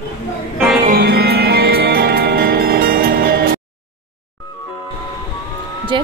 जय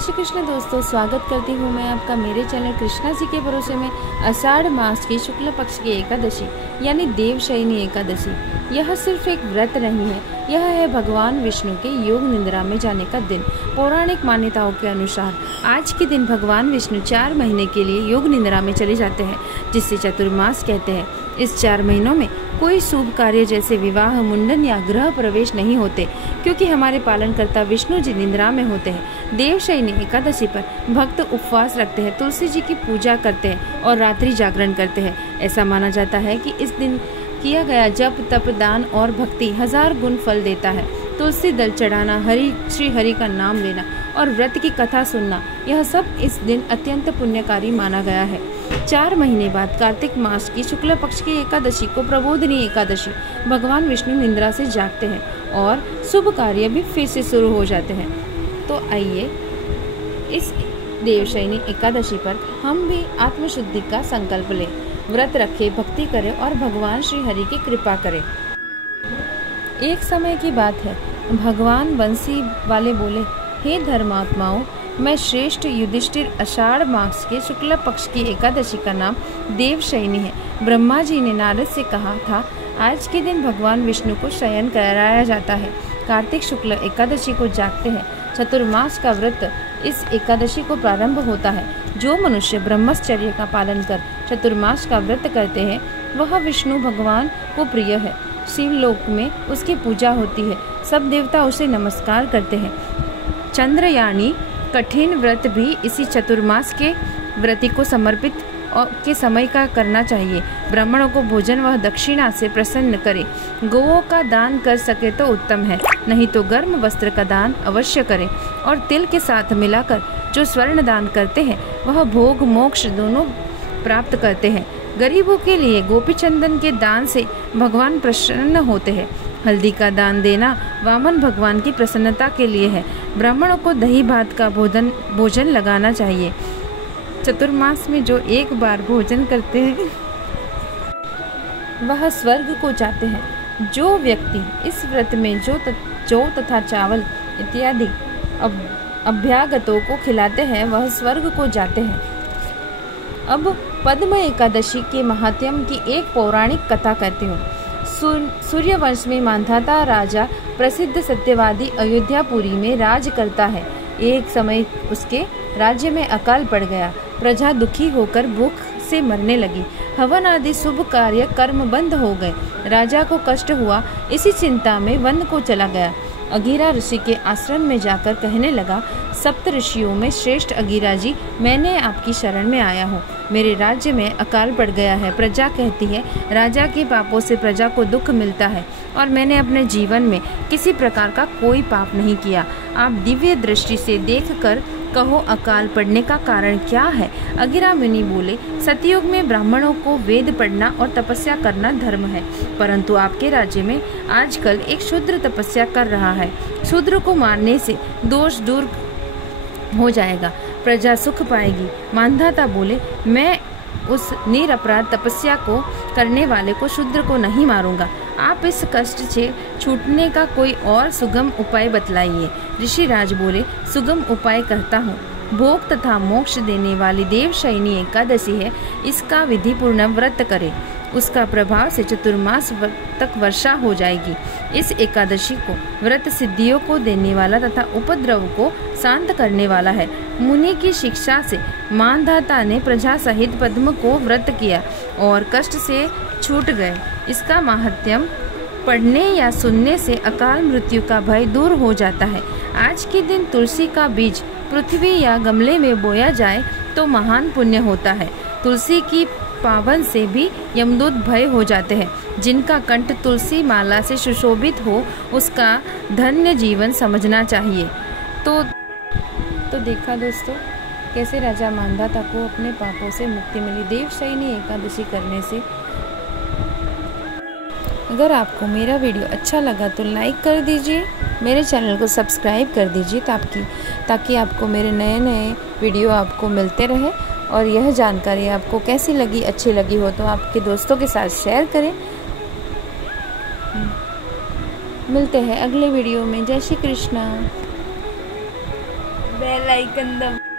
श्री कृष्ण दोस्तों, स्वागत करती हूँ मैं आपका मेरे चैनल कृष्णा जी के भरोसे में। आषाढ़ मास की शुक्ल पक्ष की एकादशी यानी देवशयनी एकादशी, यह सिर्फ एक व्रत नहीं है, यह है भगवान विष्णु के योग निद्रा में जाने का दिन। पौराणिक मान्यताओं के अनुसार आज के दिन भगवान विष्णु 4 महीने के लिए योग निद्रा में चले जाते हैं, जिसे चतुर्मास कहते हैं। इस 4 महीनों में कोई शुभ कार्य जैसे विवाह, मुंडन या गृह प्रवेश नहीं होते, क्योंकि हमारे पालनकर्ता विष्णु जी निद्रा में होते हैं। देवशयनी एकादशी पर भक्त उपवास रखते हैं, तुलसी जी की पूजा करते हैं और रात्रि जागरण करते हैं। ऐसा माना जाता है कि इस दिन किया गया जप, तप, दान और भक्ति 1000 गुण फल देता है। तुलसी दल चढ़ाना, श्री हरि का नाम लेना और व्रत की कथा सुनना, यह सब इस दिन अत्यंत पुण्यकारी माना गया है। 4 महीने बाद कार्तिक मास की शुक्ल पक्ष की एकादशी को प्रबोधिनी एकादशी, भगवान विष्णु निद्रा से जागते हैं और शुभ कार्य भी फिर से शुरू हो जाते हैं। तो आइए इस देवशयनी एकादशी पर हम भी आत्मशुद्धि का संकल्प लें, व्रत रखें, भक्ति करें और भगवान श्री हरि की कृपा करें। एक समय की बात है, भगवान बंसी वाले बोले, हे धर्मात्माओं, मैं श्रेष्ठ युधिष्ठिर, आषाढ़ मास के शुक्ल पक्ष की एकादशी का नाम देवशयनी है। ब्रह्मा जी ने नारद से कहा था, आज के दिन भगवान विष्णु को शयन कराया जाता है। कार्तिक शुक्ल एकादशी को जागते हैं। चतुर्मास का व्रत इस एकादशी को प्रारंभ होता है। जो मनुष्य ब्रह्मचर्य का पालन कर चतुर्मास का व्रत करते हैं, वह विष्णु भगवान को प्रिय है। शिवलोक में उसकी पूजा होती है, सब देवता उसे नमस्कार करते हैं। चंद्रयानी कठिन व्रत भी इसी चतुर्मास के व्रती को समर्पित के समय का करना चाहिए। ब्राह्मणों को भोजन व दक्षिणा से प्रसन्न करे। गोओं का दान कर सके तो उत्तम है, नहीं तो गर्म वस्त्र का दान अवश्य करें। और तिल के साथ मिलाकर जो स्वर्ण दान करते हैं, वह भोग मोक्ष दोनों प्राप्त करते हैं। गरीबों के लिए गोपी चंदन के दान से भगवान प्रसन्न होते हैं। हल्दी का दान देना वामन भगवान की प्रसन्नता के लिए है। ब्राह्मणों को दही भात का भोजन लगाना चाहिए। चतुर्मास में जो एक बार भोजन करते हैं, वह स्वर्ग को जाते हैं। जो व्यक्ति इस व्रत में जौ तथा चावल इत्यादि अभ्यागतों को खिलाते हैं, वह स्वर्ग को जाते हैं। अब पद्म एकादशी के महात्म्य की एक पौराणिक कथा कहती हूँ। सूर्यवंश में मांधाता राजा प्रसिद्ध सत्यवादी अयोध्यापुरी में राज करता है। एक समय उसके राज्य में अकाल पड़ गया। प्रजा दुखी होकर भूख से मरने लगी। हवन आदि शुभ कार्य कर्म बंद हो गए। राजा को कष्ट हुआ। इसी चिंता में वन को चला गया। अगीरा ऋषि के आश्रम में जाकर कहने लगा, सप्त ऋषियों में श्रेष्ठ अगीरा जी, मैंने आपकी शरण में आया हूँ। मेरे राज्य में अकाल पड़ गया है। प्रजा कहती है, राजा के पापों से प्रजा को दुख मिलता है और मैंने अपने जीवन में किसी प्रकार का कोई पाप नहीं किया। आप दिव्य दृष्टि से देखकर कहो, अकाल पड़ने का कारण क्या है? अगीरा मुनि बोले, सतयुग में ब्राह्मणों को वेद पढ़ना और तपस्या करना धर्म है, परंतु आपके राज्य में आजकल एक शूद्र तपस्या कर रहा है। शूद्र को मारने से दोष दूर हो जाएगा, प्रजा सुख पाएगी। मांधाता बोले, मैं उस निरपराध तपस्या को करने वाले को शूद्र को नहीं मारूंगा। आप इस कष्ट से छूटने का कोई और सुगम उपाय बतलाइए। ऋषिराज बोले, सुगम उपाय कहता हूँ। भोग तथा मोक्ष देने वाली देवशयनी एकादशी है, इसका विधि पूर्ण व्रत करें। उसका प्रभाव से चतुर्मास तक वर्षा हो जाएगी। इस एकादशी को व्रत सिद्धियों को देने वाला तथा उपद्रव को शांत करने वाला है। मुनि की शिक्षा से मानधाता ने प्रजा सहित पद्म को व्रत किया और कष्ट से छूट गए। इसका महात्म्य पढ़ने या सुनने से अकाल मृत्यु का भय दूर हो जाता है। आज के दिन तुलसी का बीज पृथ्वी या गमले में बोया जाए तो महान पुण्य होता है। तुलसी की पावन से भी यमदूत भय हो जाते हैं। जिनका कंठ तुलसी माला से सुशोभित हो, उसका धन्य जीवन समझना चाहिए। तो देखा दोस्तों, कैसे राजा मांधाता को अपने पापों से मुक्ति मिली देवशयनी एकादशी करने से। अगर आपको मेरा वीडियो अच्छा लगा तो लाइक कर दीजिए, मेरे चैनल को सब्सक्राइब कर दीजिए ताकि आपको मेरे नए वीडियो आपको मिलते रहे। और यह जानकारी आपको कैसी लगी, अच्छी लगी हो तो आपके दोस्तों के साथ शेयर करें। मिलते हैं अगले वीडियो में। जय श्री कृष्णा। बेल आइकन दबाओ।